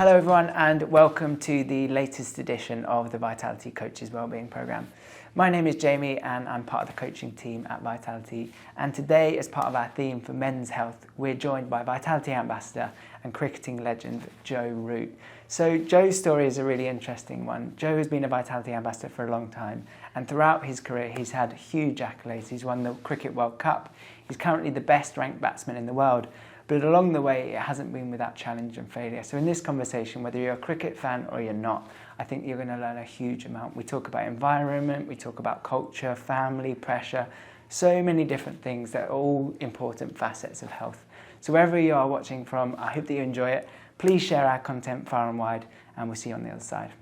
Hello everyone and welcome to the latest edition of the Vitality Coaches Wellbeing Programme. My name is Jamie and I'm part of the coaching team at Vitality, and today, as part of our theme for men's health, we're joined by Vitality Ambassador and cricketing legend Joe Root. So Joe's story is a really interesting one. Joe has been a Vitality Ambassador for a long time, and throughout his career he's had huge accolades. He's won the Cricket World Cup, he's currently the best ranked batsman in the world. But along the way, it hasn't been without challenge and failure. So in this conversation, whether you're a cricket fan or you're not, I think you're going to learn a huge amount. We talk about environment, we talk about culture, family, pressure, so many different things that are all important facets of health. So wherever you are watching from, I hope that you enjoy it. Please share our content far and wide, and we'll see you on the other side.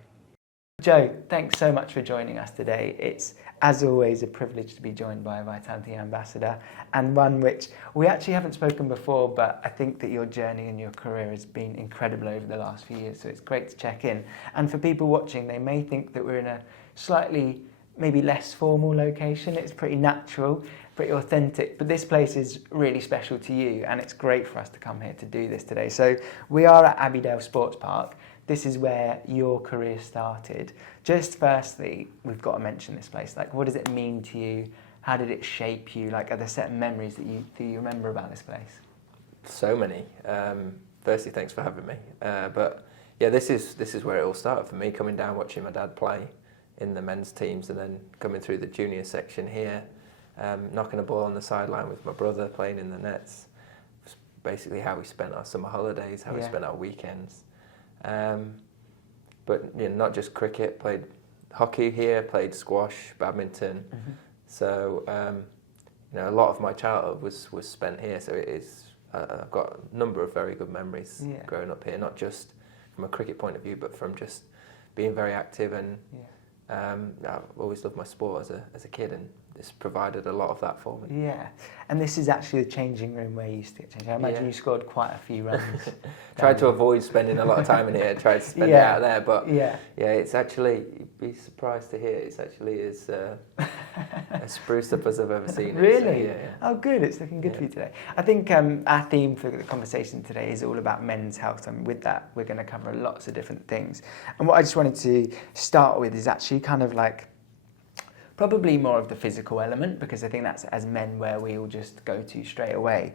Joe, thanks so much for joining us today. It's, as always, a privilege to be joined by a Vitality Ambassador, and one which we actually haven't spoken before, but I think that your journey and your career has been incredible over the last few years, so it's great to check in. And for people watching, they may think that we're in a slightly, maybe less formal location. It's pretty natural, pretty authentic, but this place is really special to you, and it's great for us to come here to do this today. So we are at Abbeydale Sports Park. This is where your career started. Just firstly, we've got to mention this place. Like, what does it mean to you? How did it shape you? Like, are there certain memories that you remember about this place? So many. Firstly, thanks for having me. But yeah, this is where it all started for me. Coming down, watching my dad play in the men's teams, and then coming through the junior section here, knocking a ball on the sideline with my brother, playing in the nets. It was basically how we spent our summer holidays, how we spent our weekends. But you know, not just cricket, played hockey here, played squash, badminton. Mm-hmm. So you know, a lot of my childhood was spent here. So it is. I've got a number of very good memories growing up here, not just from a cricket point of view, but from just being very active. And I've always loved my sport as a kid, and this provided a lot of that for me. Yeah, and this is actually the changing room where you used to get changed. I imagine you scored quite a few runs. Tried to avoid spending a lot of time in here, tried to spend it out there, but it's actually, you'd be surprised to hear, it's actually as spruced up as I've ever seen it. Really? So, Oh good, it's looking good for you today. I think our theme for the conversation today is all about men's health, and with that we're going to cover lots of different things. And what I just wanted to start with is actually kind of like probably more of the physical element, because I think that's, as men, where we all just go to straight away.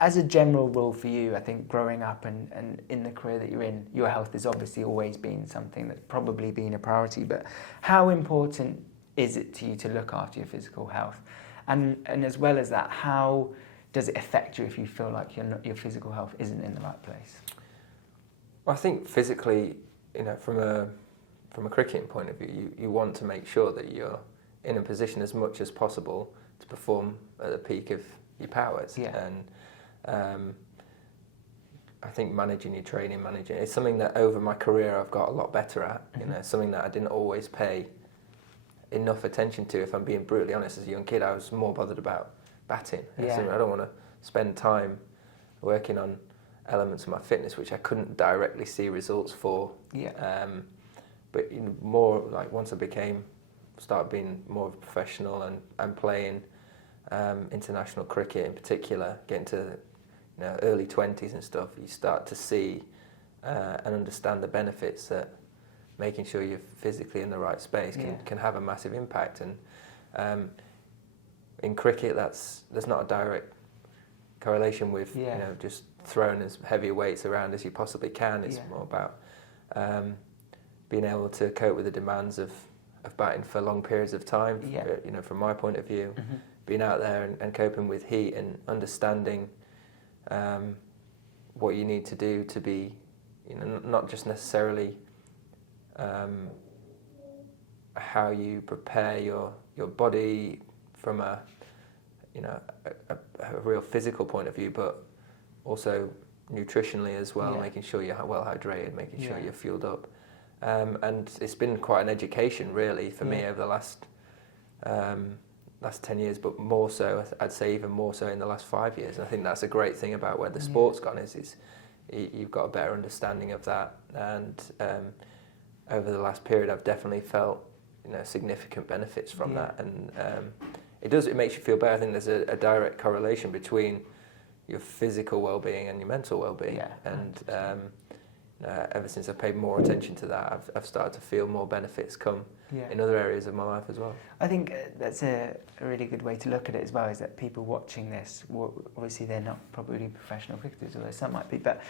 As a general rule for you, I think growing up and in the career that you're in, your health has obviously always been something that's probably been a priority, but how important is it to you to look after your physical health? And as well as that, how does it affect you if you feel like your physical health isn't in the right place? Well, I think physically, you know, from a cricketing point of view, you want to make sure that you're in a position as much as possible to perform at the peak of your powers. And I think managing your training, it's something that over my career I've got a lot better at. You know, something that I didn't always pay enough attention to. If I'm being brutally honest, as a young kid, I was more bothered about batting. I don't want to spend time working on elements of my fitness which I couldn't directly see results for. But you know, more like once I started being more of a professional and playing international cricket in particular, getting to early 20s and stuff, you start to see and understand the benefits that making sure you're physically in the right space can have a massive impact. And in cricket, there's not a direct correlation with just throwing as heavy weights around as you possibly can. It's more about being able to cope with the demands of batting for long periods of time. You know, from my point of view, being out there and coping with heat and understanding what you need to do to be, you know, not just necessarily how you prepare your body from a real physical point of view, but also nutritionally as well, making sure you're well hydrated, making sure you're fueled up. And it's been quite an education, really, for me over the last 10 years, but more so, I'd say even more so in the last 5 years. And I think that's a great thing about where the sport's gone is you've got a better understanding of that. And over the last period, I've definitely felt significant benefits from that. And it makes you feel better. I think there's a direct correlation between your physical well-being and your mental well-being. And ever since I've paid more attention to that, I've started to feel more benefits come in other areas of my life as well. I think that's a really good way to look at it as well, is that people watching this, obviously they're not probably professional cricketers, although some might be, but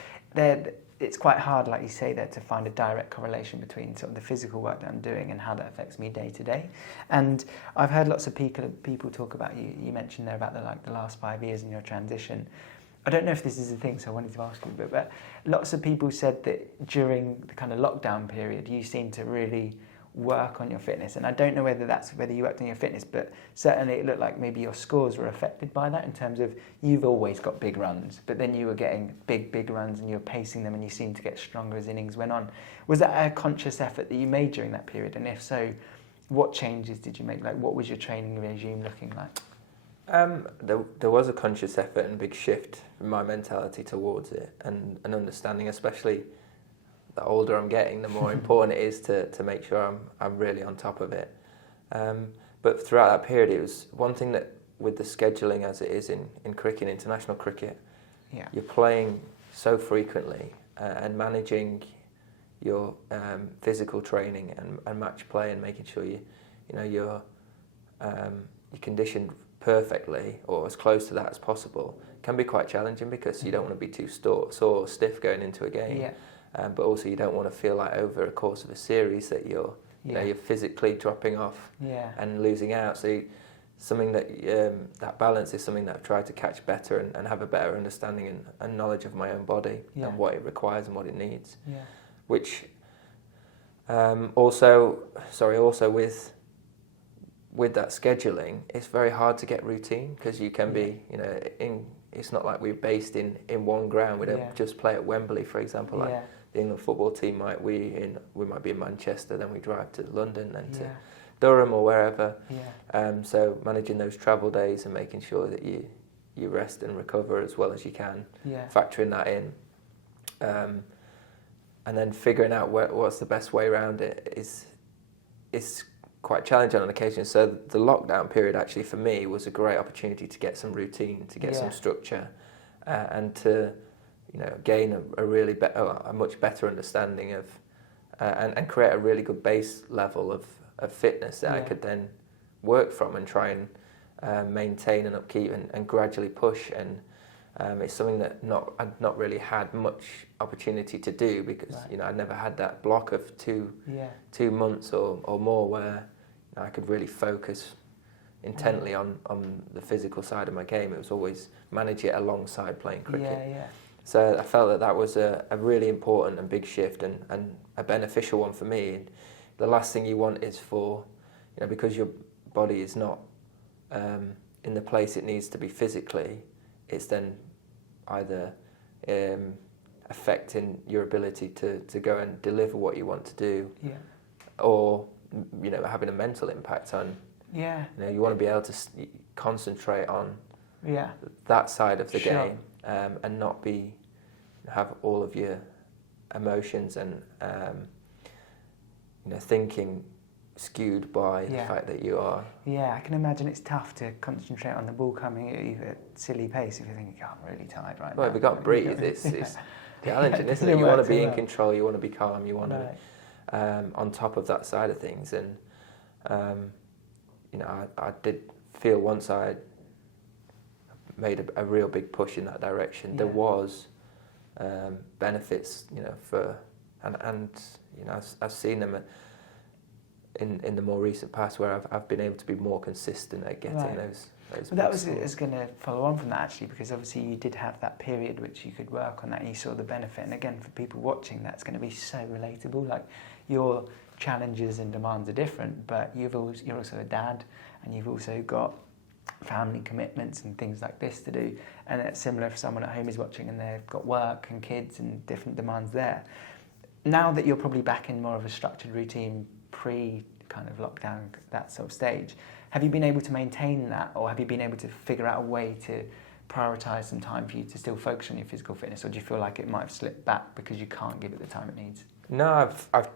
it's quite hard, like you say there, to find a direct correlation between sort of the physical work that I'm doing and how that affects me day to day. And I've heard lots of people talk about, you mentioned there about the last 5 years in your transition. I don't know if this is a thing, so I wanted to ask you, but lots of people said that during the kind of lockdown period, you seemed to really work on your fitness. And I don't know whether you worked on your fitness, but certainly it looked like maybe your scores were affected by that, in terms of you've always got big runs, but then you were getting big runs and you were pacing them and you seemed to get stronger as innings went on. Was that a conscious effort that you made during that period? And if so, what changes did you make? Like, what was your training regime looking like? There was a conscious effort and a big shift in my mentality towards it, and an understanding, especially the older I'm getting, the more important it is to make sure I'm really on top of it. But throughout that period, it was one thing that, with the scheduling as it is in cricket, international cricket, you're playing so frequently, and managing your physical training and match play, and making sure you're conditioned perfectly or as close to that as possible, can be quite challenging, because you don't want to be too sore or stiff going into a game. But also you don't want to feel like over a course of a series that you're physically dropping off and losing out. So something that balance is something that I've tried to catch better, and have a better understanding and knowledge of my own body and what it requires and what it needs. Which also with that scheduling, it's very hard to get routine, because you can be, it's not like we're based in one ground. We don't just play at Wembley, for example, like the England football team might. We might be in Manchester, then we drive to London, then to Durham or wherever. So managing those travel days and making sure that you rest and recover as well as you can, factoring that in, and then figuring out what's the best way around it is quite challenging on occasion. So the lockdown period actually for me was a great opportunity to get some routine, to get some structure, and to gain a much better understanding of and create a really good base level of fitness that I could then work from and try and maintain and upkeep and gradually push. And it's something that I'd not really had much opportunity to do, because I'd never had that block of 2 months or more where I could really focus intently on the physical side of my game. It was always manage it alongside playing cricket. So I felt that was a really important and big shift, and a beneficial one for me. The last thing you want is for, because your body is not in the place it needs to be physically, it's then either affecting your ability to go and deliver what you want to do, or having a mental impact on. You want to be able to concentrate on that side of the game, and not have all of your emotions and thinking skewed by the fact that you are. I can imagine it's tough to concentrate on the ball coming at you at silly pace if you're thinking, I'm really tired right now. Well, if you can't breathe, it's challenging, isn't it? You want to be in control, you want to be calm, you want to on top of that side of things. And I did feel once I made a real big push in that direction, there was benefits, and I've seen them in the more recent past, where I've been able to be more consistent at getting those. Well, that was going to follow on from that, actually, because obviously you did have that period which you could work on that and you saw the benefit. And again, for people watching, that's going to be so relatable. Like, your challenges and demands are different, but you're also a dad, and you've also got family commitments and things like this to do. And it's similar if someone at home is watching and they've got work and kids and different demands there. Now that you're probably back in more of a structured routine pre kind of lockdown, that sort of stage, have you been able to maintain that, or have you been able to figure out a way to prioritise some time for you to still focus on your physical fitness, or do you feel like it might have slipped back because you can't give it the time it needs? No, I've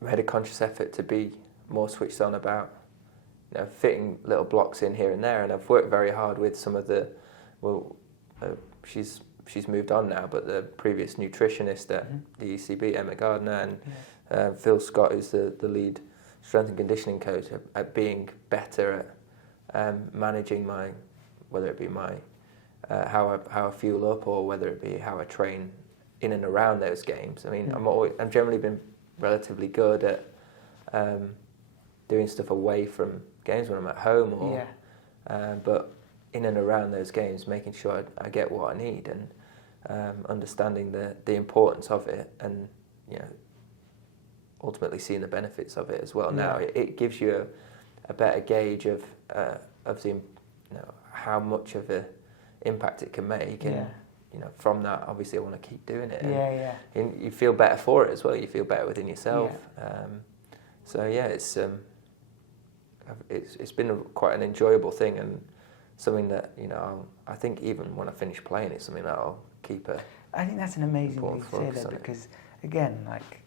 made a conscious effort to be more switched on about fitting little blocks in here and there, and I've worked very hard with some of the she's she's moved on now, but the previous nutritionist at the ECB, Emma Gardner, and Phil Scott, who's the lead strength and conditioning coach, at being better at managing whether it be how I fuel up, or whether it be how I train in and around those games. I mean, I've generally been relatively good at doing stuff away from games when I'm at home, but in and around those games, making sure I get what I need, and understanding the importance of it, and ultimately seeing the benefits of it as well. Now it gives you a better gauge of the how much of an impact it can make, and from that, obviously, I want to keep doing it. And you feel better for it as well. You feel better within yourself. It's been quite an enjoyable thing, and something that I think even when I finish playing, it's something that I'll keep. I think that's an amazing thing to say there, because again, like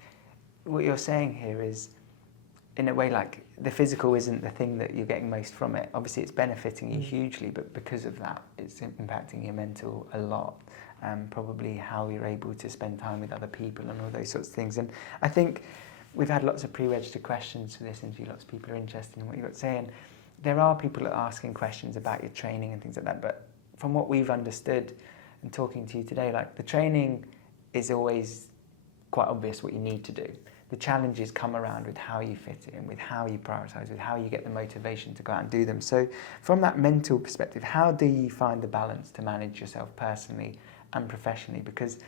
what you're saying here is, in a way, like the physical isn't the thing that you're getting most from it. Obviously, it's benefiting you hugely, but because of that, it's impacting your mental a lot, and probably how you're able to spend time with other people and all those sorts of things. And I think we've had lots of pre-registered questions for this interview. Lots of people are interested in what you've got to say, and there are people that are asking questions about your training and things like that. But from what we've understood and talking to you today, like the training is always quite obvious what you need to do. The challenges come around with how you fit it in, with how you prioritise, with how you get the motivation to go out and do them. So from that mental perspective, how do you find the balance to manage yourself personally and professionally? Because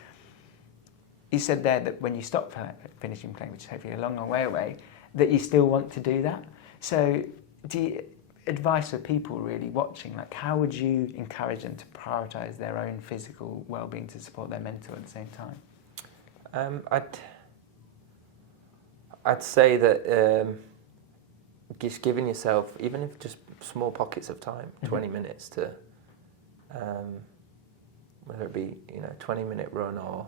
you said there that when you stop finishing playing, which is hopefully a long, long way away, that you still want to do that. So advice for people really watching, like how would you encourage them to prioritise their own physical well-being to support their mental at the same time? I'd say that just giving yourself, even if just small pockets of time, 20 minutes to, whether it be 20-minute run, or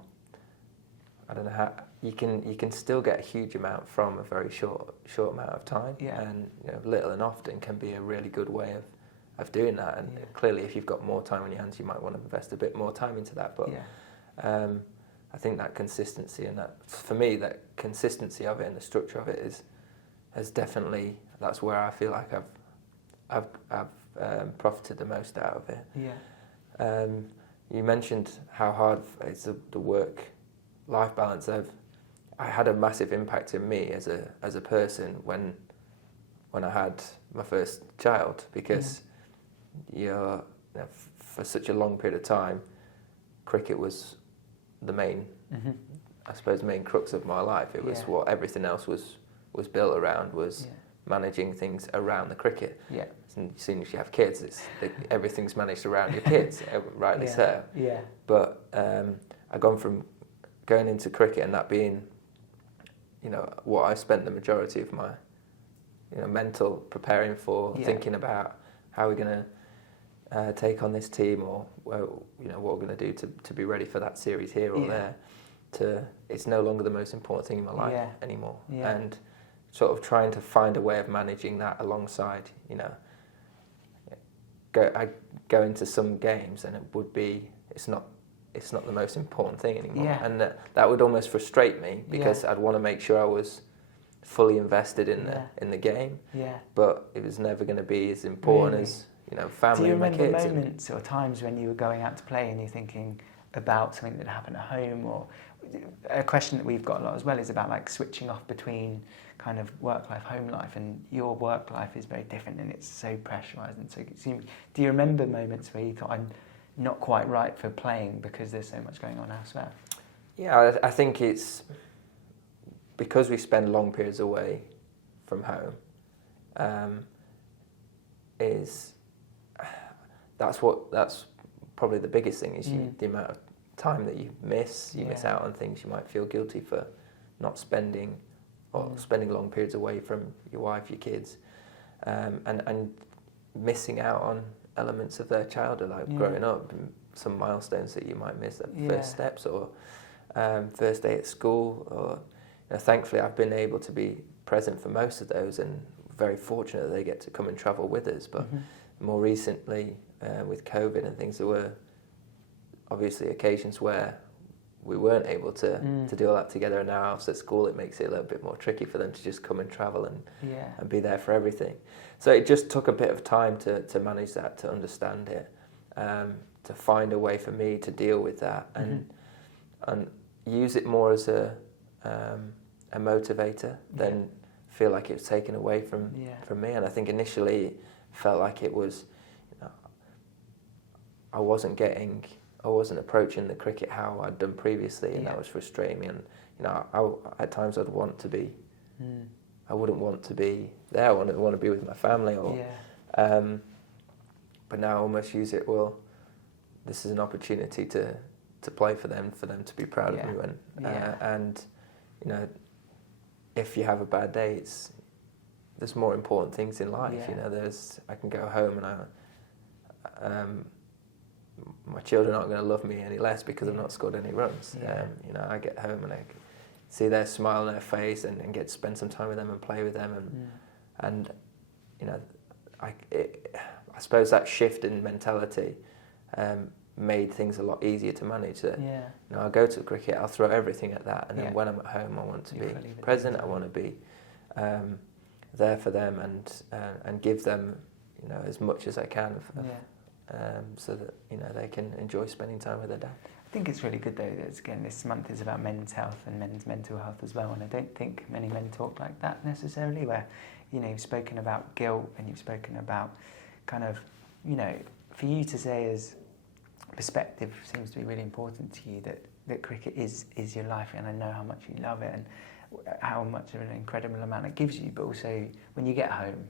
I don't know how, you can still get a huge amount from a very short amount of time, and little and often can be a really good way of doing that. And clearly, if you've got more time on your hands, you might want to invest a bit more time into that. But I think that consistency, and that, for me, that consistency of it and the structure of it has definitely, that's where I feel like I've profited the most out of it. You mentioned how hard it's the work-life balance. I had a massive impact in me as a person when I had my first child, because for such a long period of time, cricket was the main, I suppose, main crux of my life. It was what everything else was built around, was managing things around the cricket. And as soon as you have kids, everything's managed around your kids, rightly so. But I've gone from going into cricket and that being, what I spent the majority of my, mental preparing for, thinking about how we're going to take on this team, or what we're going to do to be ready for that series here or there. It's no longer the most important thing in my life anymore, and sort of trying to find a way of managing that alongside. I go into some games and it's not the most important thing anymore, and that would almost frustrate me, because I'd want to make sure I was fully invested in the game, but it was never going to be as important as family and my kids. Do you remember moments or times when you were going out to play and you're thinking about something that happened at home? Or a question that we've got a lot as well is about like switching off between kind of work life, home life, and your work life is very different and it's so pressurised and so consumed. Do you remember moments where you thought, I'm not quite right for playing because there's so much going on elsewhere? Yeah, I think it's because we spend long periods away from home. That's probably the biggest thing, is the amount of time that you miss. You miss out on things you might feel guilty for not spending, or spending long periods away from your wife, your kids, and missing out on elements of their childhood, like growing up, and some milestones that you might miss, at first steps, or first day at school, or thankfully I've been able to be present for most of those, and very fortunate that they get to come and travel with us. But more recently, with COVID and things, there were obviously occasions where we weren't able to do all that together in our house at school. It makes it a little bit more tricky for them to just come and travel and be there for everything. So it just took a bit of time to manage that, to understand it, to find a way for me to deal with that and use it more as a motivator than feel like it was taken away from me. And I think initially it felt like it was, I wasn't approaching the cricket how I'd done previously, and that was frustrating me. And at times I'd want to be, I wouldn't want to be there. I want to be with my family, but now I almost use it. Well, this is an opportunity to play for them to be proud of me. And if you have a bad day, there's more important things in life. I can go home and my children aren't going to love me any less because I've not scored any runs. I get home and I see their smile on their face and get to spend some time with them and play with them, and I suppose that shift in mentality made things a lot easier to manage. I'll go to cricket, I'll throw everything at that, and then when I'm at home, I want to be present. I want to be there for them and give them as much as I can. So that they can enjoy spending time with their dad. I think it's really good though that again this month is about men's health and men's mental health as well, and I don't think many men talk like that necessarily, where you've spoken about guilt and you've spoken about kind of for you to say as perspective seems to be really important to you, that cricket is your life, and I know how much you love it and how much of an incredible amount it gives you, but also when you get home,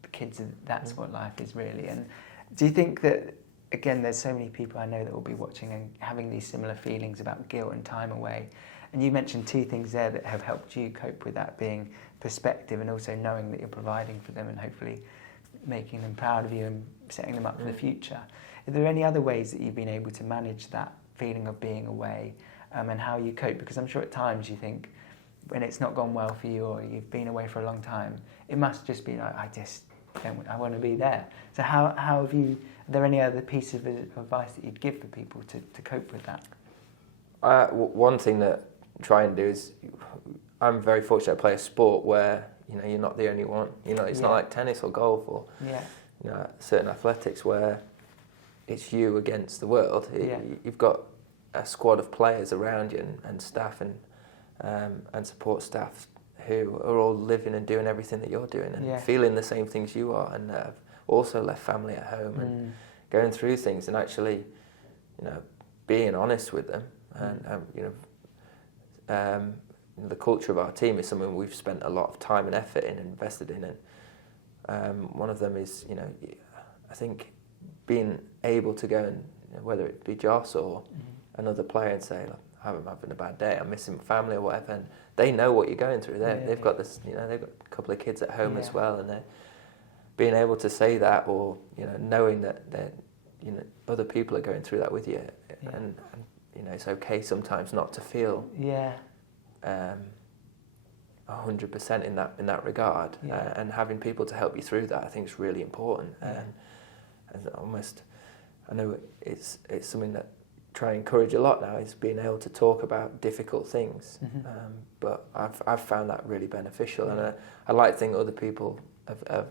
the kids, that's what life is really. And do you think that, again, there's so many people I know that will be watching and having these similar feelings about guilt and time away, and you mentioned two things there that have helped you cope with that, being perspective and also knowing that you're providing for them and hopefully making them proud of you and setting them up for the future. Are there any other ways that you've been able to manage that feeling of being away and how you cope? Because I'm sure at times you think when it's not gone well for you or you've been away for a long time, it must just be like, I want to be there. So how have you, are there any other pieces of advice that you'd give for people to cope with that? One thing that I try and do is, I'm very fortunate to play a sport where you're not the only one. It's not like tennis or golf or certain athletics where it's you against the world. You've got a squad of players around you and staff and support staff who are all living and doing everything that you're doing and feeling the same things you are, and have also left family at home and going through things, and actually being honest with them. And the culture of our team is something we've spent a lot of time and effort in and invested in, and one of them is I think being able to go and whether it be Joss or another player and say, look, I'm having a bad day, I'm missing family or whatever, and they know what you're going through. They've got this, they've got a couple of kids at home as well, and they're being able to say that, or knowing that other people are going through that with you, and it's okay sometimes not to feel 100% in that regard, and having people to help you through that, I think is really important. And almost, I know it's something that I try and encourage a lot now, is being able to talk about difficult things. But I've found that really beneficial, and I like to think other people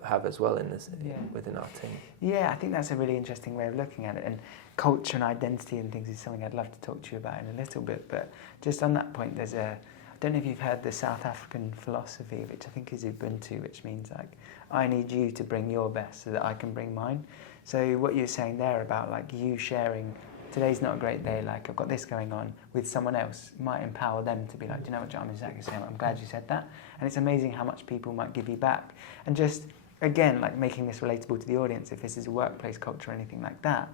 have as well in this within our team. Yeah, I think that's a really interesting way of looking at it, and culture and identity and things is something I'd love to talk to you about in a little bit. But just on that point, I don't know if you've heard the South African philosophy, which I think is Ubuntu, which means like, I need you to bring your best so that I can bring mine. So what you're saying there about like you sharing, today's not a great day, like I've got this going on, with someone else might empower them to be like, do you know what, John, I'm exactly the same, I'm glad you said that. And it's amazing how much people might give you back. And just, again, like making this relatable to the audience, if this is a workplace culture or anything like that,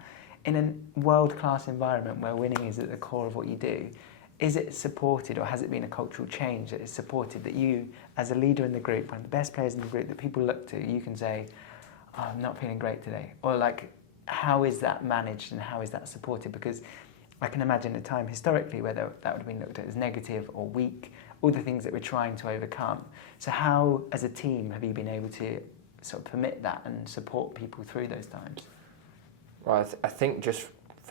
in a world-class environment where winning is at the core of what you do, is it supported, or has it been a cultural change that is supported, that you, as a leader in the group, one of the best players in the group that people look to, you can say, oh, I'm not feeling great today? Or like, how is that managed and how is that supported? Because I can imagine a time historically where that would have been looked at as negative or weak, all the things that we're trying to overcome. So how, as a team, have you been able to sort of permit that and support people through those times? Well, I think just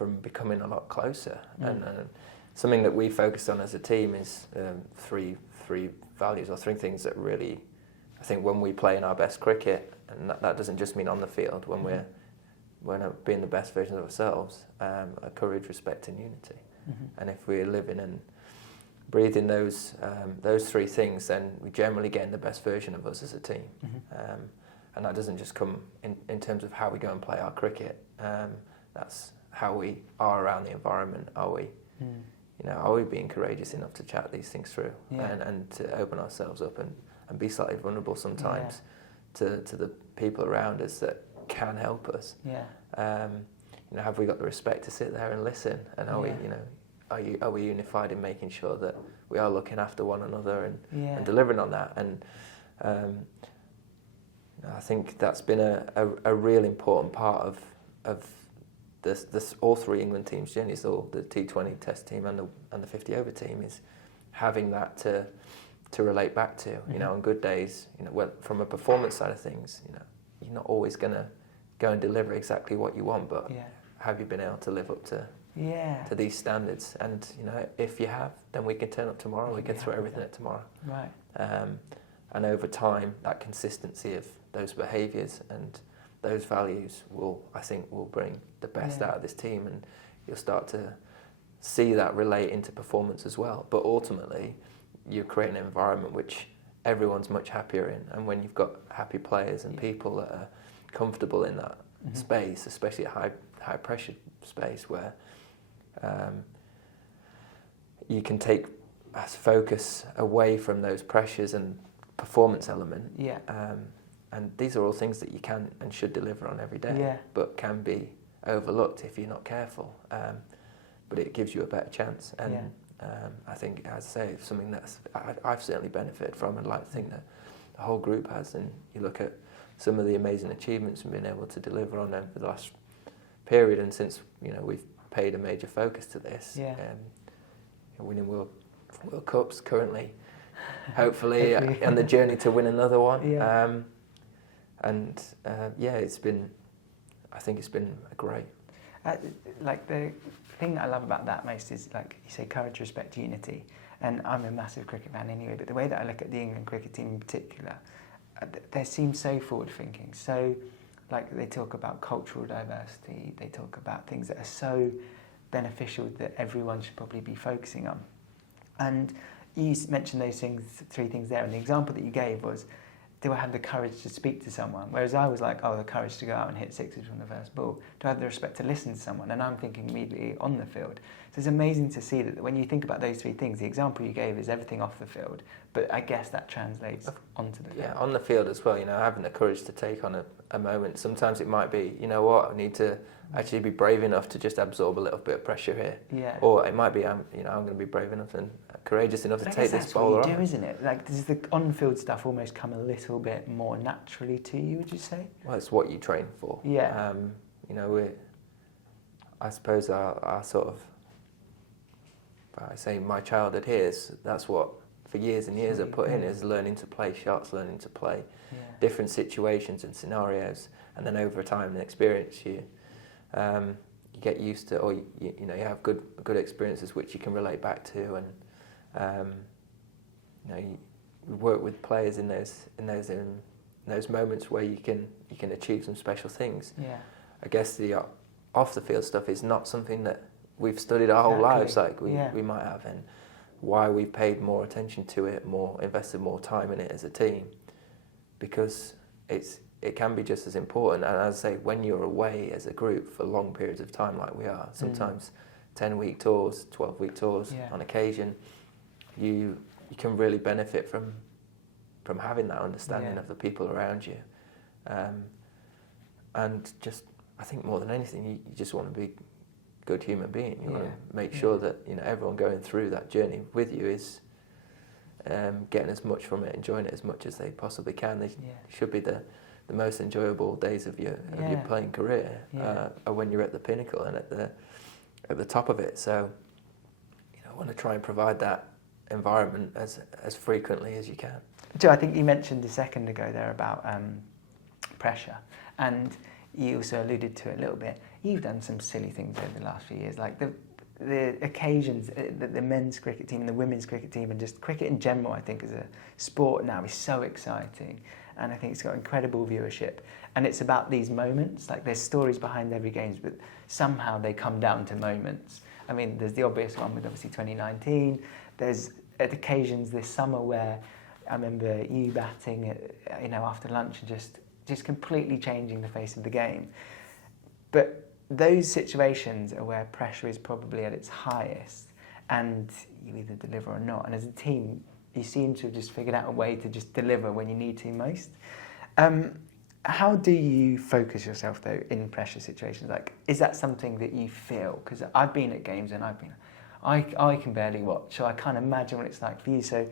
becoming a lot closer. And something that we focused on as a team is three values, or three things that really, I think, when we play in our best cricket, and that doesn't just mean on the field, when we're being the best versions of ourselves, are courage, respect, and unity. And if we're living and breathing those three things, then we generally get in the best version of us as a team. And that doesn't just come in terms of how we go and play our cricket. That's how we are around the environment. Are we, are we being courageous enough to chat these things through and to open ourselves up and be slightly vulnerable sometimes to the people around us that can help us? Have we got the respect to sit there and listen? And are we, are we unified in making sure that we are looking after one another and delivering on that? And I think that's been a real important part of this all three England teams' journeys, all the T20 Test team and the 50 over team, is having that to relate back to. On good days, from a performance side of things, you're not always going to go and deliver exactly what you want, but have you been able to live up to these standards? And if you have, then we can turn up tomorrow. We can throw everything at tomorrow. Right. And over time, that consistency of those behaviours and those values will bring the best out of this team, and you'll start to see that relate into performance as well. But ultimately, you're creating an environment which everyone's much happier in, and when you've got happy players and people that are comfortable in that space, especially a high pressure space where you can take focus away from those pressures and performance element. And these are all things that you can and should deliver on every day, but can be overlooked if you're not careful. But it gives you a better chance. And I think, as I say, something that's I've certainly benefited from, and like to think that the whole group has. And you look at some of the amazing achievements we've been able to deliver on them for the last period, and since we've paid a major focus to this, winning World Cups currently, hopefully, on the journey to win another one. I think it's been great. Like the thing that I love about that most is, like you say, courage, respect, unity. And I'm a massive cricket fan anyway, but the way that I look at the England cricket team in particular, they seem so forward-thinking. So, like, they talk about cultural diversity, they talk about things that are so beneficial that everyone should probably be focusing on. And you mentioned those things, three things there, and the example that you gave was, do I have the courage to speak to someone? Whereas I was like, the courage to go out and hit sixes from the first ball. Do I have the respect to listen to someone? And I'm thinking immediately on the field. So it's amazing to see that when you think about those three things, the example you gave is everything off the field, but I guess that translates onto the field. Yeah, on the field as well, having the courage to take on a moment. Sometimes it might be, I need to actually be brave enough to just absorb a little bit of pressure here. Yeah. Or it might be, I'm going to be brave enough and courageous enough to take this bowler on. That's what you do, isn't it? Like, does the on-field stuff almost come a little bit more naturally to you, would you say? Well, it's what you train for. Yeah. I suppose our sort of, I say my childhood here, that's what for years and years I put in, is learning to play shots, learning to play different situations and scenarios, and then over time and experience you get used to, or you have good experiences which you can relate back to, and you work with players in those moments where you can achieve some special things. I guess the off the field stuff is not something that we've studied our whole lives like we might have, and why we've paid more attention to it, invested more time in it as a team, because it can be just as important. And as I say, when you're away as a group for long periods of time like we are, sometimes 10-week tours, 12-week tours on occasion, you can really benefit from having that understanding of the people around you. And just, I think more than anything, you just want to be a good human being. You want to make sure that everyone going through that journey with you is getting as much from it, enjoying it as much as they possibly can. They should be the most enjoyable days of your playing career, are when you're at the pinnacle and at the top of it. So, I want to try and provide that environment as frequently as you can. Joe, I think you mentioned a second ago there about pressure, and you also alluded to it a little bit. you've done some silly things over the last few years, like the occasions that the men's cricket team and the women's cricket team and just cricket in general, I think as a sport now is so exciting, and I think it's got incredible viewership, and it's about these moments. Like there's stories behind every game, but somehow they come down to moments. I mean, there's the obvious one with obviously 2019. There's at occasions this summer where I remember you batting, after lunch and just completely changing the face of the game. But those situations are where pressure is probably at its highest, and you either deliver or not. And as a team, you seem to have just figured out a way to just deliver when you need to most. How do you focus yourself though in pressure situations? Like, is that something that you feel? Because I've been at games and I can barely watch, so I can't imagine what it's like for you. So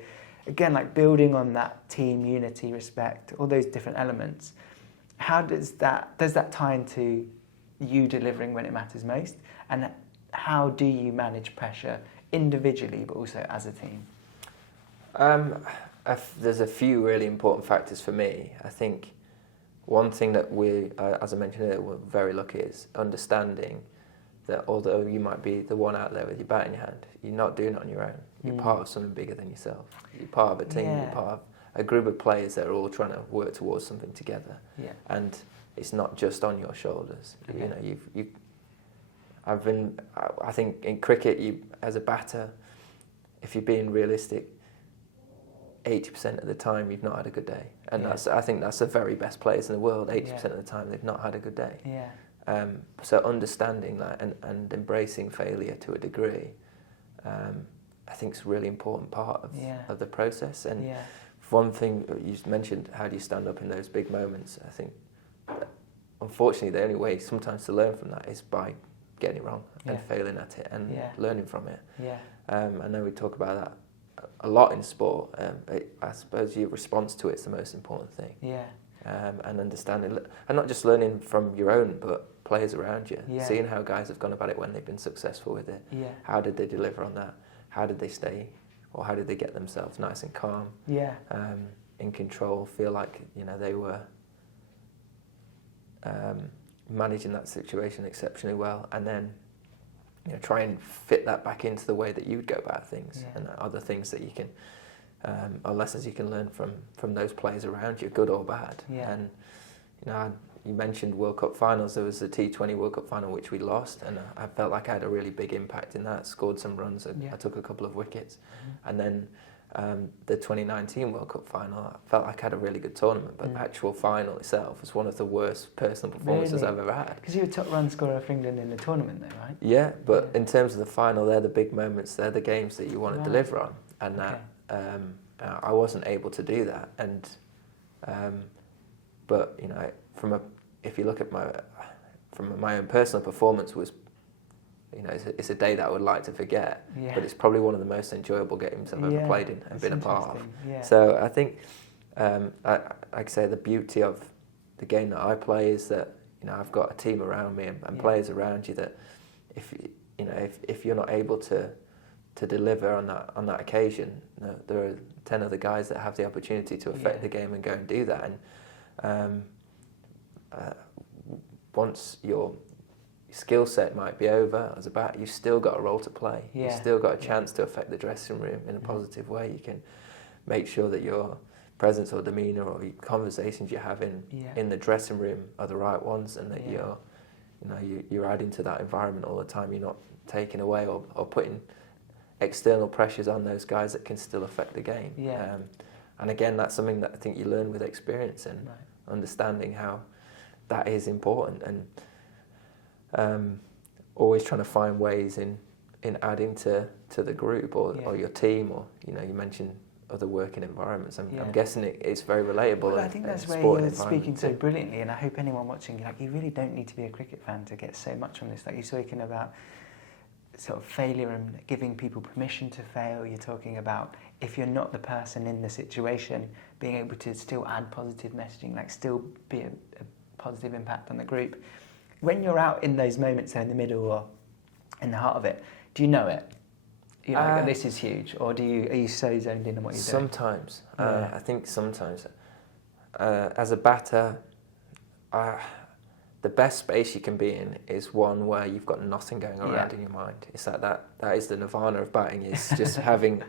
again, like building on that team unity, respect, all those different elements, how does that tie into you delivering when it matters most? And how do you manage pressure individually but also as a team? There's a few really important factors for me. I think one thing that we, as I mentioned earlier, we're very lucky is understanding that although you might be the one out there with your bat in your hand, you're not doing it on your own. You're part of something bigger than yourself. You're part of a team. Yeah. You're part of a group of players that are all trying to work towards something together. Yeah. And it's not just on your shoulders. Okay. I think in cricket, as a batter, if you're being realistic, 80% of the time you've not had a good day, and I think that's the very best players in the world. 80% of the time they've not had a good day. Yeah. So understanding that and embracing failure to a degree, I think is a really important part of the process. And one thing you mentioned, how do you stand up in those big moments? I think, unfortunately, the only way sometimes to learn from that is by getting it wrong and failing at it and learning from it. Yeah. I know we talk about that a lot in sport. I suppose your response to it's the most important thing. Yeah. And understanding, and not just learning from your own, but players around you, seeing how guys have gone about it when they've been successful with it. Yeah. How did they deliver on that? How did they stay, or how did they get themselves nice and calm? Yeah. In control, feel like they were managing that situation exceptionally well, and then try and fit that back into the way that you'd go about things, and other things that you can, or lessons you can learn from those players around you, good or bad. Yeah. And you mentioned World Cup finals. There was the T20 World Cup final which we lost, and I felt like I had a really big impact in that. Scored some runs, I took a couple of wickets, and then the 2019 World Cup final, I felt like I had a really good tournament, but the actual final itself was one of the worst personal performances I've ever had. Because you were top run scorer for England in the tournament though, right? Yeah, but in terms of the final, they're the big moments, they're the games that you want to deliver on, and that I wasn't able to do that. And but if you look at my own personal performance, was it's a day that I would like to forget, but it's probably one of the most enjoyable games I've ever played in and been a part of. Yeah. So I think, like I say, the beauty of the game that I play is that I've got a team around me and players around you that if you're not able to deliver on that occasion, there are 10 other guys that have the opportunity to affect the game and go and do that. And once your skill set might be over as a bat, you've still got a role to play. You've still got a chance to affect the dressing room in a positive way. You can make sure that your presence or demeanour or your conversations you have in the dressing room are the right ones, and that you're adding to that environment all the time. You're not taking away or putting external pressures on those guys that can still affect the game. And again, that's something that I think you learn with experience and understanding how that is important, and always trying to find ways in adding to the group or your team, or you mentioned other working environments. I'm guessing it's very relatable. Well, I think that's where you're speaking so brilliantly, and I hope anyone watching, you really don't need to be a cricket fan to get so much from this. Like, you're speaking about sort of failure and giving people permission to fail. You're talking about, if you're not the person in the situation, being able to still add positive messaging, like still be a positive impact on the group. When you're out in those moments, in the middle or in the heart of it, do you know it? You're like, this is huge, or are you so zoned in on what you're doing? Sometimes. I think sometimes. As a batter, the best space you can be in is one where you've got nothing going around in your mind. It's like that is the nirvana of batting, is just having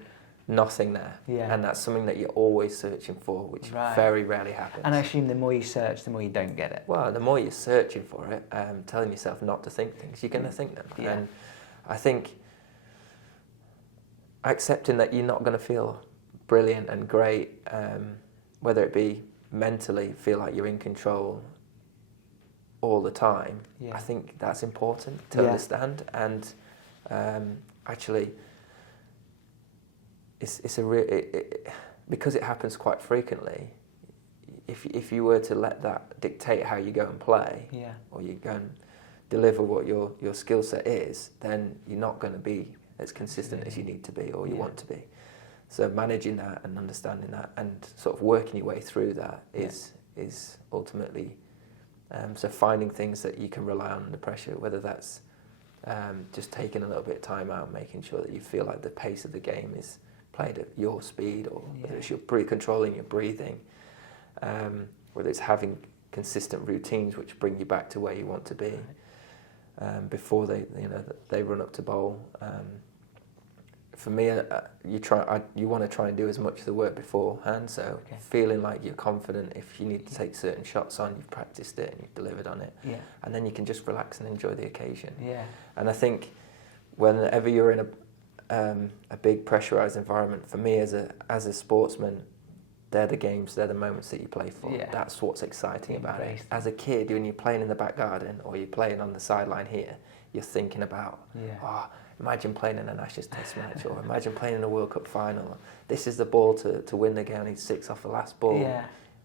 nothing there. Yeah. And that's something that you're always searching for, which very rarely happens. And I assume the more you search, the more you don't get it. Well, the more you're searching for it, telling yourself not to think things, you're going to think them. Yeah. And I think accepting that you're not going to feel brilliant and great, whether it be mentally, feel like you're in control all the time, I think that's important to understand. And actually, it's a because it happens quite frequently. If you were to let that dictate how you go and play, or you go and deliver what your skill set is, then you're not going to be as consistent as you need to be or you want to be. So managing that and understanding that and sort of working your way through that is ultimately so finding things that you can rely on under pressure, whether that's just taking a little bit of time out, making sure that you feel like the pace of the game is played at your speed, or whether it's you're controlling your breathing, whether it's having consistent routines which bring you back to where you want to be before they run up to bowl. For me, you want to try and do as much of the work beforehand, so feeling like you're confident. If you need to take certain shots on, you've practiced it and you've delivered on it, and then you can just relax and enjoy the occasion. And I think whenever you're in a big pressurized environment, for me as a sportsman, they're the games, they're the moments that you play for. That's what's exciting about it. As a kid, when you're playing in the back garden or you're playing on the sideline here, you're thinking about, imagine playing in an Ashes Test match, or imagine playing in a World Cup final. This is the ball to win the game. I need 6 off the last ball.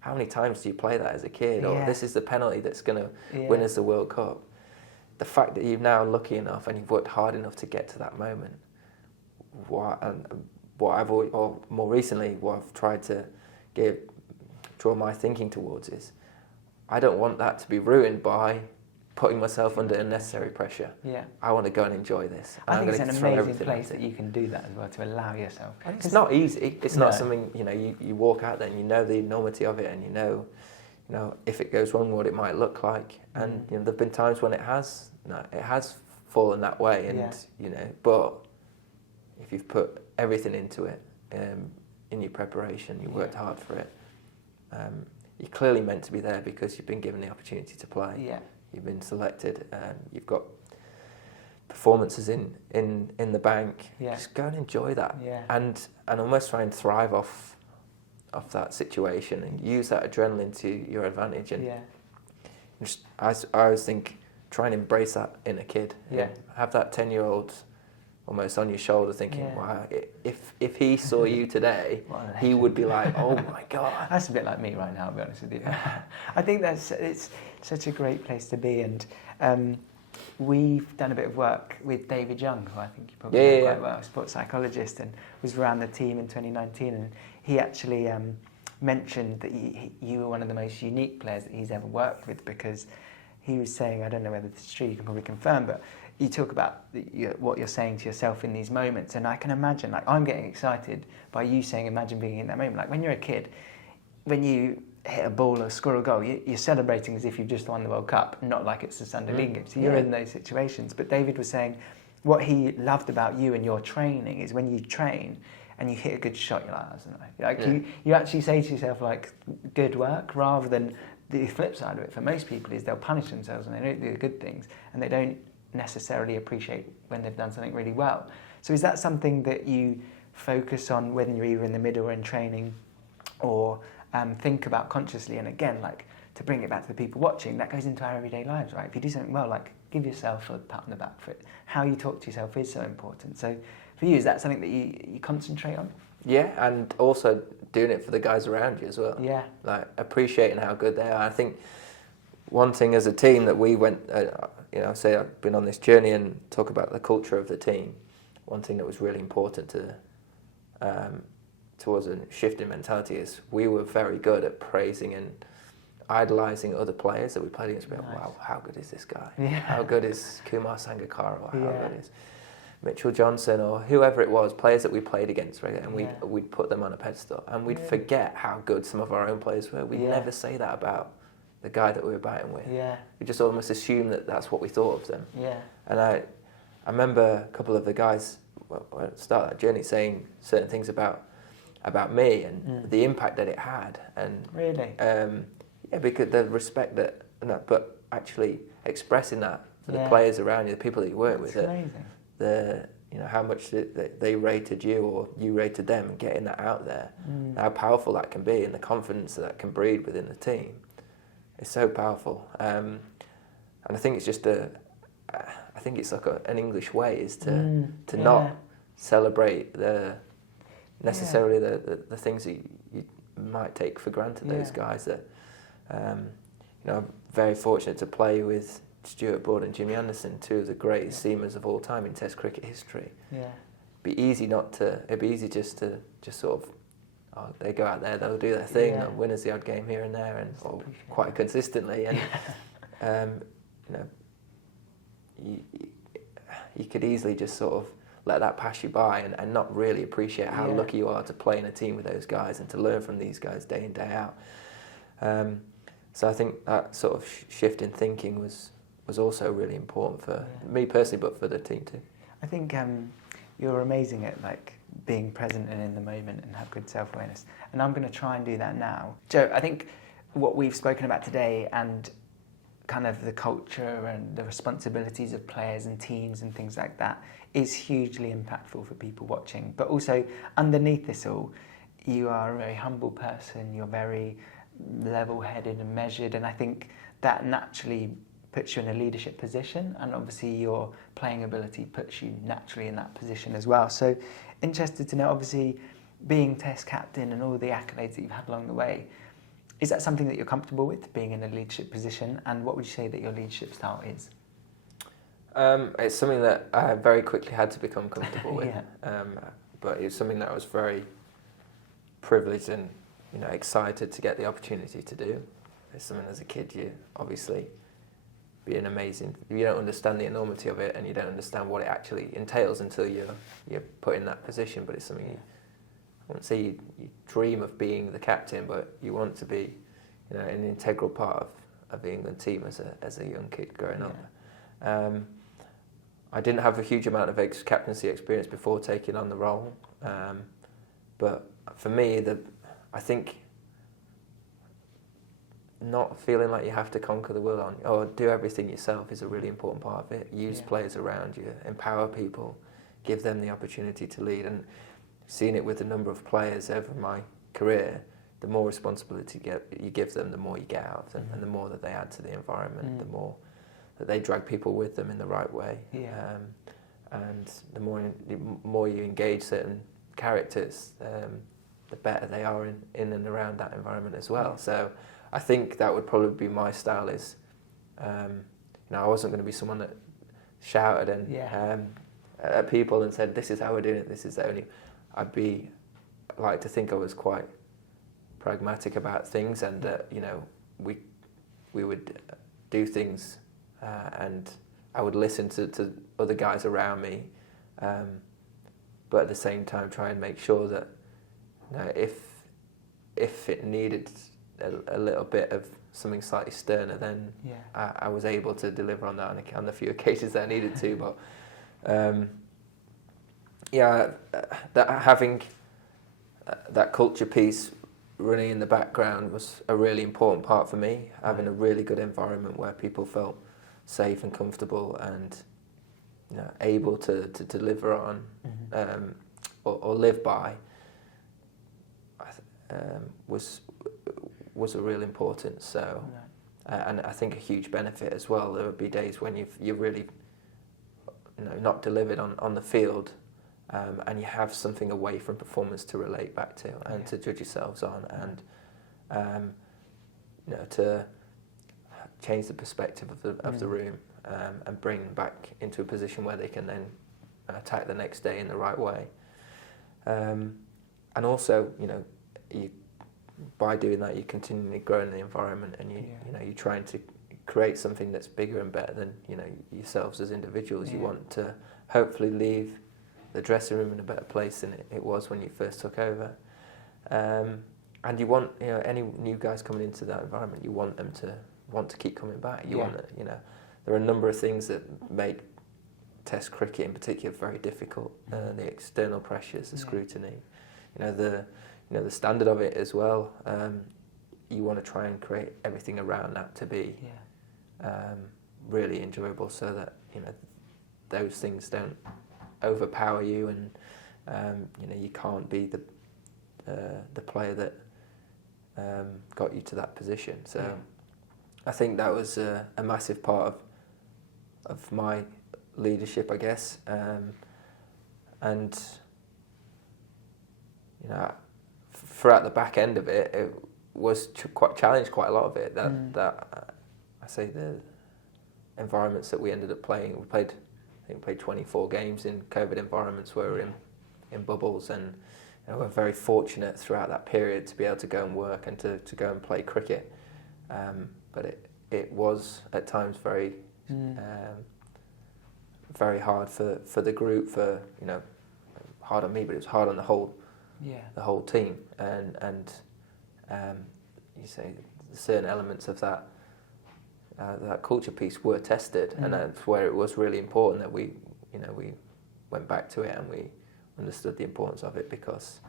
How many times do you play that as a kid? Or this is the penalty that's going to win us the World Cup. The fact that you're now lucky enough and you've worked hard enough to get to that moment. What I've always, or more recently, what I've tried to draw my thinking towards is, I don't want that to be ruined by putting myself under unnecessary pressure. I want to go and enjoy this. I think it's an amazing place that you can do that as well, to allow yourself. It's not easy. It's not something, you walk out there and you know the enormity of it, and you know if it goes wrong, what it might look like. And there've been times when it has fallen that way, and but if you've put everything into it, in your preparation, you worked hard for it, you're clearly meant to be there because you've been given the opportunity to play. You've been selected. You've got performances in the bank. Just go and enjoy that, and almost try and thrive off that situation and use that adrenaline to your advantage. And just, I always think, try and embrace that inner kid. Have that 10-year-old almost on your shoulder, thinking, wow, if he saw you today, he would be like, oh my God. That's a bit like me right now, I'll be honest with you. I think it's such a great place to be, and we've done a bit of work with David Young, who I think you probably know quite well, a sports psychologist, and was around the team in 2019, and he actually mentioned that you were one of the most unique players that he's ever worked with, because he was saying, I don't know whether this is true, you can probably confirm, but you talk about what you're saying to yourself in these moments, and I can imagine, like, I'm getting excited by you saying, imagine being in that moment. Like, when you're a kid, when you hit a ball or score a goal, you're celebrating as if you've just won the World Cup, not like it's the Sunday League game. So you're in those situations. But David was saying what he loved about you and your training is when you train and you hit a good shot, you're like, that's nice. Like, you actually say to yourself, like, good work, rather than the flip side of it for most people is they'll punish themselves and they don't do the good things, and they don't necessarily appreciate when they've done something really well. So is that something that you focus on when you're either in the middle or in training, or think about consciously? And again, like, to bring it back to the people watching, that goes into our everyday lives, right? If you do something well, like, give yourself a pat on the back for it. How you talk to yourself is so important. So for you, is that something that you concentrate on? Yeah, and also doing it for the guys around you as well. Like, appreciating how good they are. I think one thing as a team that we went, say I've been on this journey and talk about the culture of the team. One thing that was really important towards a shift in mentality is we were very good at praising and idolising other players that we played against. Wow, how good is this guy? How good is Kumar Sangakkara? How good is Mitchell Johnson, or whoever it was, players that we played against, right? And we'd put them on a pedestal, and we'd forget how good some of our own players were. We'd never say that about the guy that we were batting with. Yeah. We just almost assumed that that's what we thought of them. Yeah. And I remember a couple of the guys at the start of that journey saying certain things about me and the impact that it had. And Really? yeah, because the respect that, but actually expressing that to the players around you, the people that you work with, amazing. How much they rated you or you rated them, and getting that out there, how powerful that can be, and the confidence that can breed within the team, is so powerful. And I think it's just I think it's like an English way is to not celebrate necessarily the things that you might take for granted. Those guys that I'm very fortunate to play with. Stuart Broad and Jimmy Anderson, two of the greatest seamers of all time in Test cricket history. Yeah. It'd be easy just to sort of, they go out there, they'll do their thing, they'll win us the odd game here and there, and or quite consistently. And you could easily just sort of let that pass you by and not really appreciate how lucky you are to play in a team with those guys and to learn from these guys day in, day out. So I think that sort of shift in thinking was also really important for me personally, but for the team too. I think you're amazing at being present and in the moment and have good self-awareness. And I'm going to try and do that now. Joe, I think what we've spoken about today and kind of the culture and the responsibilities of players and teams and things like that is hugely impactful for people watching. But also underneath this all, you are a very humble person, you're very level-headed and measured, and I think that naturally puts you in a leadership position, and obviously your playing ability puts you naturally in that position as well. So interested to know, obviously being Test captain and all the accolades that you've had along the way, is that something that you're comfortable with, being in a leadership position, and what would you say that your leadership style is? It's something that I very quickly had to become comfortable with, but it's something that I was very privileged and excited to get the opportunity to do. It's something as a kid you obviously being amazing. You don't understand the enormity of it, and you don't understand what it actually entails until you're put in that position. But it's something I wouldn't say you dream of being the captain, but you want to be, an integral part of the England team as a young kid growing up. I didn't have a huge amount of captaincy experience before taking on the role, but for me, I think not feeling like you have to conquer the world or do everything yourself is a really important part of it. Use players around you, empower people, give them the opportunity to lead. And seeing it with the number of players over my career, the more responsibility you give them, the more you get out of them, and the more that they add to the environment, the more that they drag people with them in the right way. And the more you engage certain characters, the better they are in and around that environment as well. So I think that would probably be my style is, I wasn't going to be someone that shouted at people and said, this is how we're doing it, this is the only... I'd like to think I was quite pragmatic about things, and that, we would do things and I would listen to other guys around me, but at the same time try and make sure that if it needed a little bit of something slightly sterner, then I was able to deliver on that on the few occasions that I needed to. But that having that culture piece running in the background was a really important part for me. Having a really good environment where people felt safe and comfortable and able to deliver on or live by was a real importance. So, and I think a huge benefit as well. There would be days when you've really not delivered on the field, and you have something away from performance to relate back to and to judge yourselves on, and to change the perspective of the room, and bring back into a position where they can then attack the next day in the right way. And also, by doing that, you continually grow in the environment, and you're trying to create something that's bigger and better than yourselves as individuals. You want to hopefully leave the dressing room in a better place than it was when you first took over. And you want any new guys coming into that environment, you want them to want to keep coming back. You Yeah. want to, you know, there are a number of things that make Test cricket in particular very difficult. The external pressures, the scrutiny, the standard of it as well. You want to try and create everything around that to be really enjoyable, so that those things don't overpower you, and you can't be the player that got you to that position. So I think that was a massive part of my leadership, I guess, and throughout the back end of it, it was quite challenged quite a lot of it. I say the environments that we ended up playing. I think we played 24 games in COVID environments where we were in bubbles, and we're very fortunate throughout that period to be able to go and work and to go and play cricket. But it was at times very very hard for the group, hard on me, but it was hard on the whole team, and you say certain elements of that culture piece were tested, and that's where it was really important that we went back to it and we understood the importance of it, because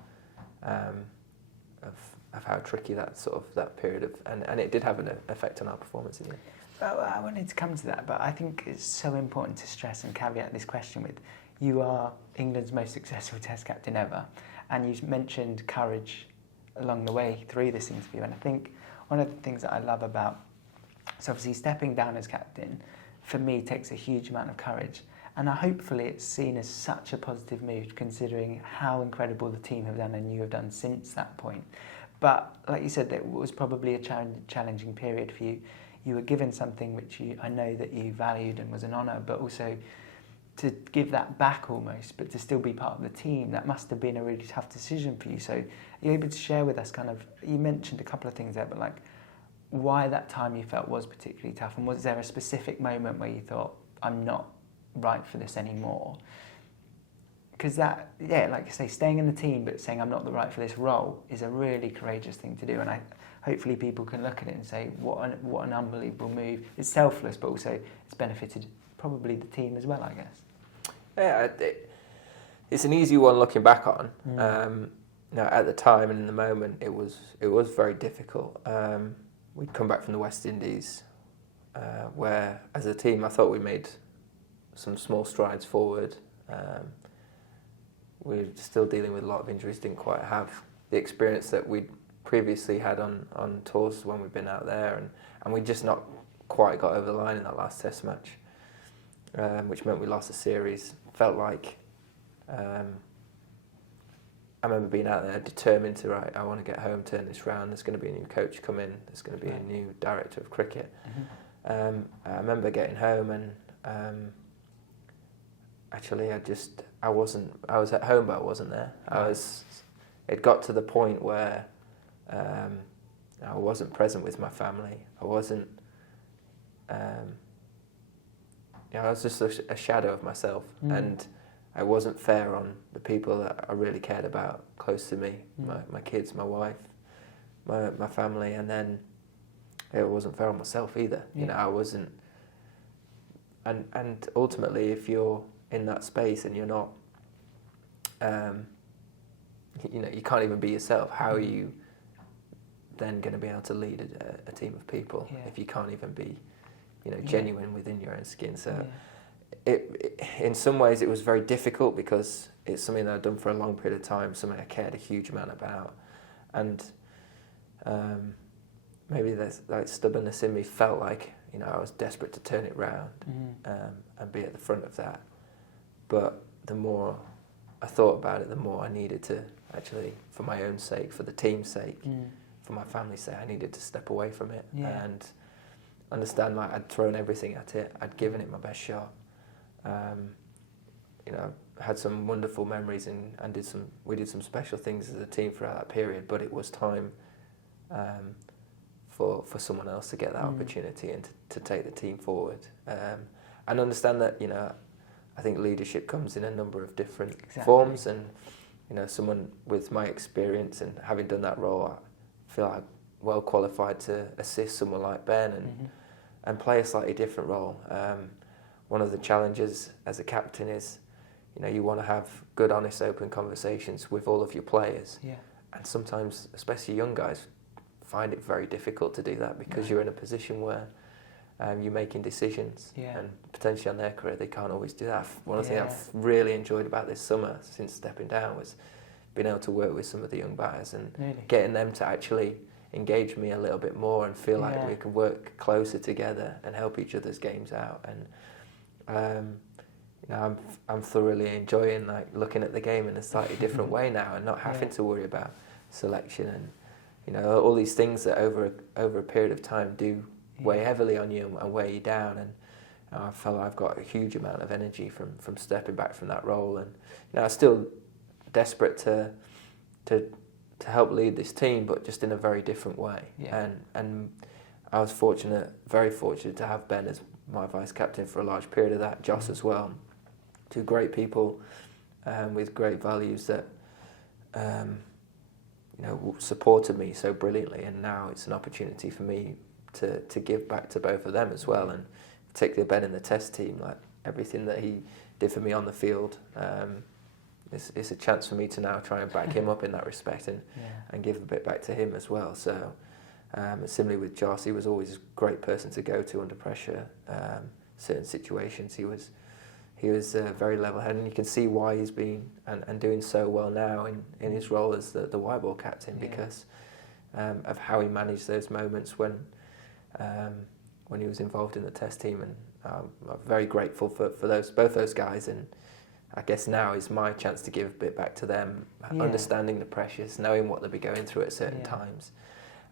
of how tricky that period and it did have an effect on our performance in the end. Well, I wanted to come to that, but I think it's so important to stress and caveat this question with, you are England's most successful Test captain ever, and you've mentioned courage along the way through this interview, and I think one of the things that I love about, so obviously stepping down as captain, for me takes a huge amount of courage, and hopefully it's seen as such a positive move considering how incredible the team have done and you have done since that point. But like you said, it was probably a challenging period for you. You were given something which I know that you valued and was an honour, but also to give that back almost, but to still be part of the team, that must have been a really tough decision for you. So are you able to share with us you mentioned a couple of things there, but why that time you felt was particularly tough, and was there a specific moment where you thought, I'm not right for this anymore? Because that, like you say, staying in the team but saying I'm not right for this role is a really courageous thing to do, and hopefully people can look at it and say, what an unbelievable move. It's selfless, but also it's benefited probably the team as well, I guess. Yeah, it's an easy one looking back on. At the time and in the moment, it was very difficult. We'd come back from the West Indies, where as a team I thought we made some small strides forward. We're still dealing with a lot of injuries, didn't quite have the experience that we'd previously had on tours when we've been out there, and we just not quite got over the line in that last Test match, which meant we lost the series. Felt like I remember being out there determined to, I want to get home, turn this round, there's going to be a new coach come in, there's going to be a new director of cricket. I remember getting home and actually I was at home but I wasn't there. It got to the point where I wasn't present with my family. I wasn't, I was just a shadow of myself, and I wasn't fair on the people that I really cared about close to me, my kids, my wife, my family, and then it wasn't fair on myself either. I wasn't, and ultimately if you're in that space and you're not, you can't even be yourself, how are you then going to be able to lead a team of people if you can't even be genuine within your own skin? So it in some ways it was very difficult because it's something that I'd done for a long period of time, something I cared a huge amount about, and maybe there's like stubbornness in me felt like I was desperate to turn it round and be at the front of that. But the more I thought about it, the more I needed to actually, for my own sake, for the team's sake, for my family's sake, I needed to step away from it and understand I'd thrown everything at it. I'd given it my best shot. Had some wonderful memories and we did some special things as a team throughout that period. But it was time for someone else to get that opportunity and to take the team forward. And understand that I think leadership comes in a number of different forms, and someone with my experience and having done that role, I feel I well qualified to assist someone like Ben and play a slightly different role. One of the challenges as a captain is, you want to have good, honest, open conversations with all of your players. Yeah. And sometimes, especially young guys, find it very difficult to do that because you're in a position where you're making decisions, and potentially on their career they can't always do that. One of the things I've really enjoyed about this summer since stepping down was being able to work with some of the young batters and getting them to actually engage me a little bit more and feel like we can work closer together and help each other's games out. And I'm thoroughly enjoying looking at the game in a slightly different way now and not having to worry about selection and all these things that over a period of time do weigh heavily on you and weigh you down. And I feel I've got a huge amount of energy from stepping back from that role, and I'm still desperate to help lead this team, but just in a very different way. And I was very fortunate to have Ben as my vice captain for a large period of that, Joss as well. Two great people with great values that supported me so brilliantly, and now it's an opportunity for me to give back to both of them as well, and particularly Ben in the test team, like everything that he did for me on the field. It's a chance for me to now try and back him up in that respect and give a bit back to him as well. So similarly with Joss, he was always a great person to go to under pressure. Certain situations he was very level-headed, and you can see why he's been and doing so well now in his role as the white ball captain, because of how he managed those moments when he was involved in the test team. And I'm very grateful for both those guys, and I guess now is my chance to give a bit back to them, understanding the pressures, knowing what they'll be going through at certain times.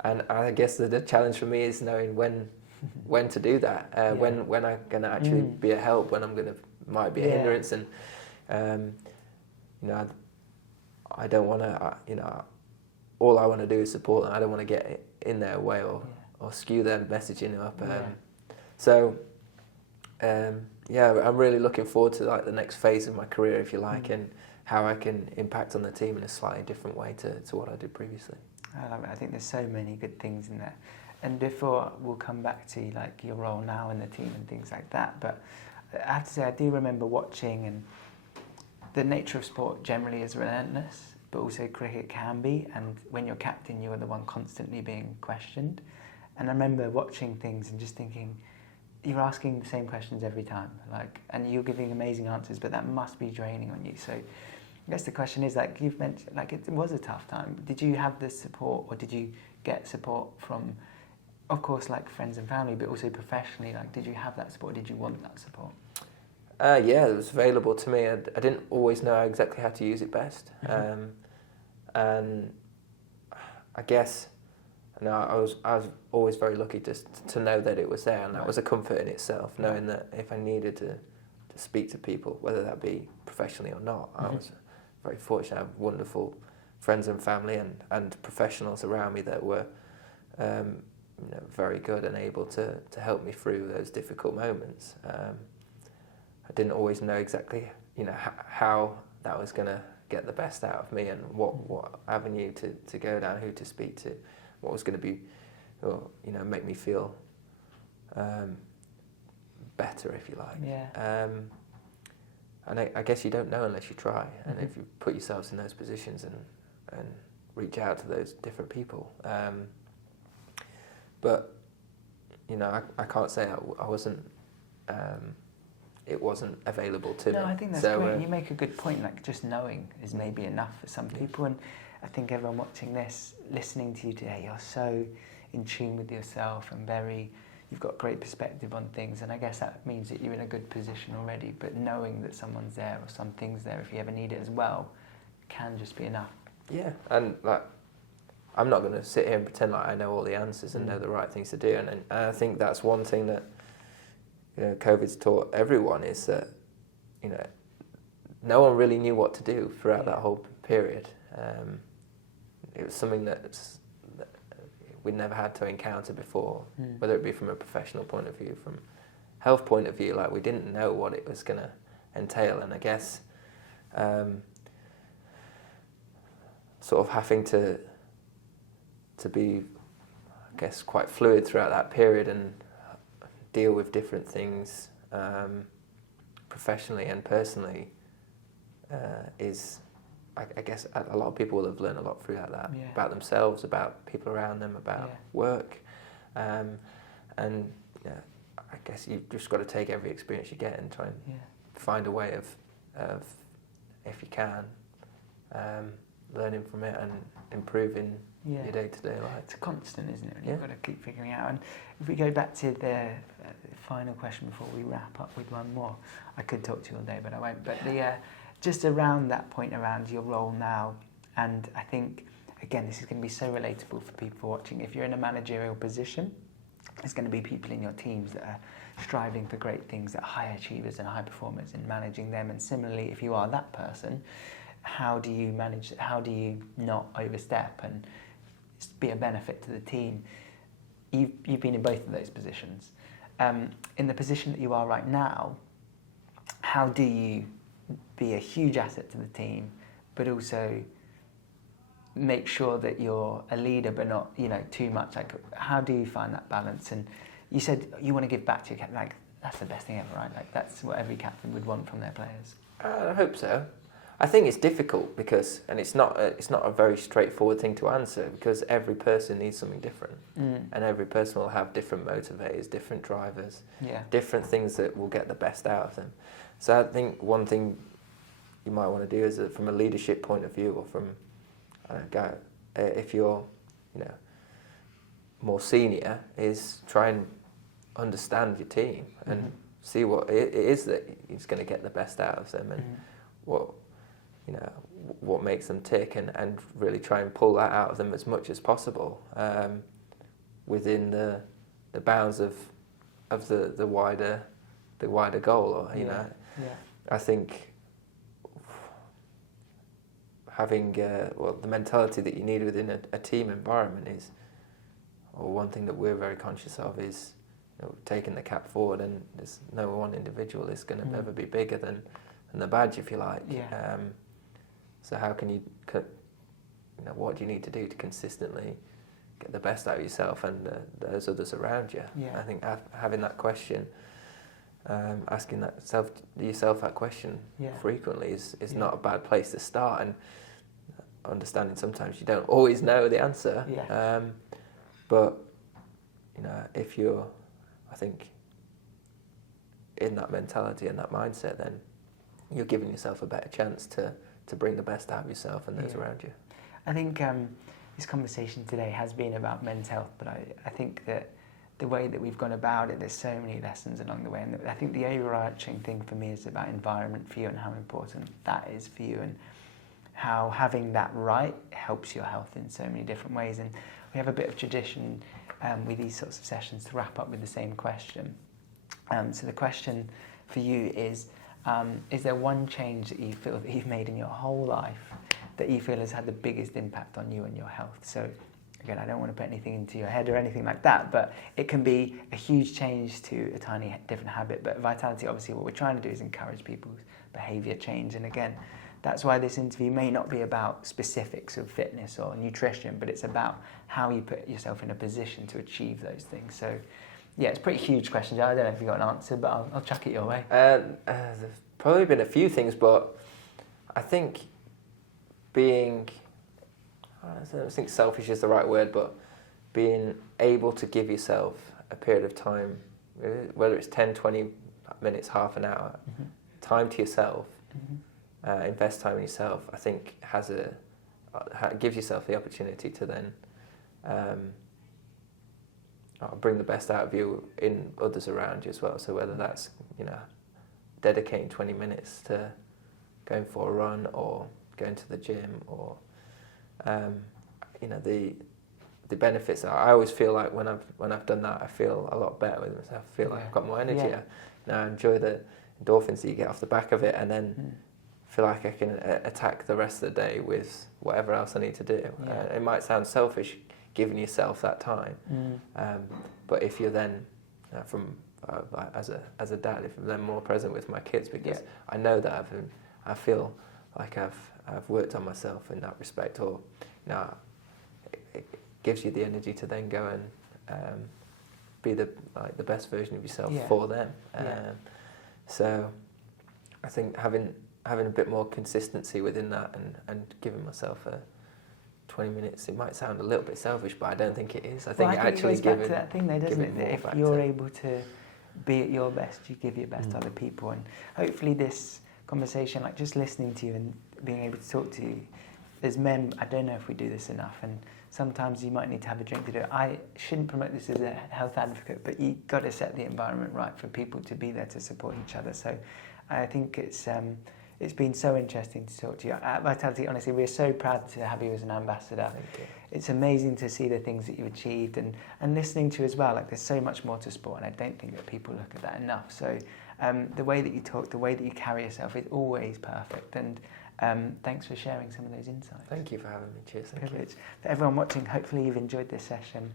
And I guess the challenge for me is knowing when to do that, when I'm going to actually be a help, when might be a hindrance. And I don't want to, all I want to do is support them. I don't want to get in their way or skew their messaging up. I'm really looking forward to the next phase of my career, if you like, and how I can impact on the team in a slightly different way to what I did previously. I think there's so many good things in there. And before we'll come back to your role now in the team and things like that, but I have to say I do remember watching, and the nature of sport generally is relentless, but also cricket can be, and when you're captain you are the one constantly being questioned. And I remember watching things and just thinking, you're asking the same questions every time, and you're giving amazing answers, but that must be draining on you. So I guess the question is, you've mentioned, it was a tough time. Did you have the support, or did you get support from, of course, friends and family, but also professionally? Did you have that support? Did you want that support? It was available to me. I didn't always know exactly how to use it best. And I guess I was always very lucky to know that it was there, and that was a comfort in itself, knowing that if I needed to speak to people, whether that be professionally or not, I was very fortunate to have wonderful friends and family and professionals around me that were very good and able to help me through those difficult moments. I didn't always know exactly how that was going to get the best out of me, and what avenue to go down, who to speak to, what was going to be, make me feel better, if you like. And I guess you don't know unless you try, and if you put yourselves in those positions and reach out to those different people. But I can't say I wasn't. It wasn't available to me. No, I think that's great. You make a good point. Just knowing is maybe enough for some people, and I think everyone watching this, listening to you today, you're so in tune with yourself and you've got great perspective on things, and I guess that means that you're in a good position already. But knowing that someone's there or something's there if you ever need it as well, can just be enough. Yeah, and I'm not going to sit here and pretend I know all the answers and know the right things to do, and I think that's one thing that COVID's taught everyone, is that no one really knew what to do throughout that whole period. It was something that we'd never had to encounter before, whether it be from a professional point of view, from health point of view. We didn't know what it was going to entail, and I guess sort of having to be guess, quite fluid throughout that period and deal with different things professionally and personally is, I guess, a lot of people will have learned a lot throughout that, about themselves, about people around them, about work, and I guess you've just got to take every experience you get and try and find a way of if you can, learning from it and improving your day-to-day life. It's a constant, isn't it? You've got to keep figuring out. And if we go back to the final question before we wrap up with one more, I could talk to you all day, but I won't. But just around that point, around your role now, and I think, again, this is going to be so relatable for people watching. If you're in a managerial position, there's going to be people in your teams that are striving for great things, that are high achievers and high performers, and managing them. And similarly, if you are that person, how do you manage? How do you not overstep and be a benefit to the team? You've been in both of those positions. In the position that you are right now, how do you be a huge asset to the team, but also make sure that you're a leader, but not, too much? Like, how do you find that balance? And you said you want to give back to your captain. Like, that's the best thing ever, right? Like, that's what every captain would want from their players. I hope so. I think it's difficult because, and it's not a very straightforward thing to answer, because every person needs something different, and every person will have different motivators, different drivers, different things that will get the best out of them. So I think one thing you might want to do is, from a leadership point of view, or from if you're more senior, is try and understand your team and see what it is that is going to get the best out of them, and what makes them tick, and really try and pull that out of them as much as possible, within the bounds of the wider goal. Or I think having the mentality that you need within a team environment is, or one thing that we're very conscious of is, taking the cap forward, and there's no one individual is going to ever be bigger than the badge, if you like. So how can you, what do you need to do to consistently get the best out of yourself and those others around you? I think having that question, asking yourself that question frequently is not a bad place to start, and understanding sometimes you don't always know the answer. But if you're, I think, in that mentality and that mindset, then you're giving yourself a better chance to bring the best out of yourself and those around you. I think this conversation today has been about men's health, but I think that the way that we've gone about it, there's so many lessons along the way, and I think the overarching thing for me is about environment for you and how important that is for you, and how having that right helps your health in so many different ways. And we have a bit of tradition with these sorts of sessions to wrap up with the same question. So the question for you is there one change that you feel that you've made in your whole life that you feel has had the biggest impact on you and your health? So again, I don't want to put anything into your head or anything like that, but it can be a huge change to a tiny different habit. But Vitality, obviously, what we're trying to do is encourage people's behaviour change. And again, that's why this interview may not be about specifics of fitness or nutrition, but it's about how you put yourself in a position to achieve those things. So yeah, it's a pretty huge question. I don't know if you've got an answer, but I'll chuck it your way. There's probably been a few things, but I think I don't think selfish is the right word, but being able to give yourself a period of time, whether it's 10, 20 minutes, half an hour, time to yourself, invest time in yourself, I think gives yourself the opportunity to then bring the best out of you in others around you as well. So whether that's dedicating 20 minutes to going for a run, or going to the gym, or the benefits. I always feel like when I've done that, I feel a lot better with myself. I feel like I've got more energy. I enjoy the endorphins that you get off the back of it, and then feel like I can attack the rest of the day with whatever else I need to do. It might sound selfish, giving yourself that time, but if you're then as a dad, if I'm then more present with my kids, because I know that I feel like I've worked on myself in that respect, or it gives you the energy to then go be the best version of yourself Yeah. for them. Yeah. So I think having a bit more consistency within that and giving myself a 20 minutes, it might sound a little bit selfish, but I don't think it is. I think it actually goes back to that thing, though, doesn't it? That if you're able to be at your best, you give your best to other people, and hopefully this conversation, like just listening to you and being able to talk to you, as men, I don't know if we do this enough, and sometimes you might need to have a drink to do it. I shouldn't promote this as a health advocate, but you've got to set the environment right for people to be there to support each other. So I think it's been so interesting to talk to you. At Vitality, honestly, we're so proud to have you as an ambassador. Thank you. It's amazing to see the things that you've achieved and listening to you as well. Like, there's so much more to sport, and I don't think that people look at that enough. So the way that you talk, the way that you carry yourself is always perfect. And thanks for sharing some of those insights. Thank you for having me. Cheers. Thank you. For everyone watching, hopefully you've enjoyed this session.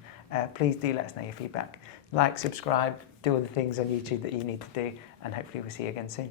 Please do let us know your feedback. Like, subscribe, do all the things on YouTube that you need to do, and hopefully we'll see you again soon.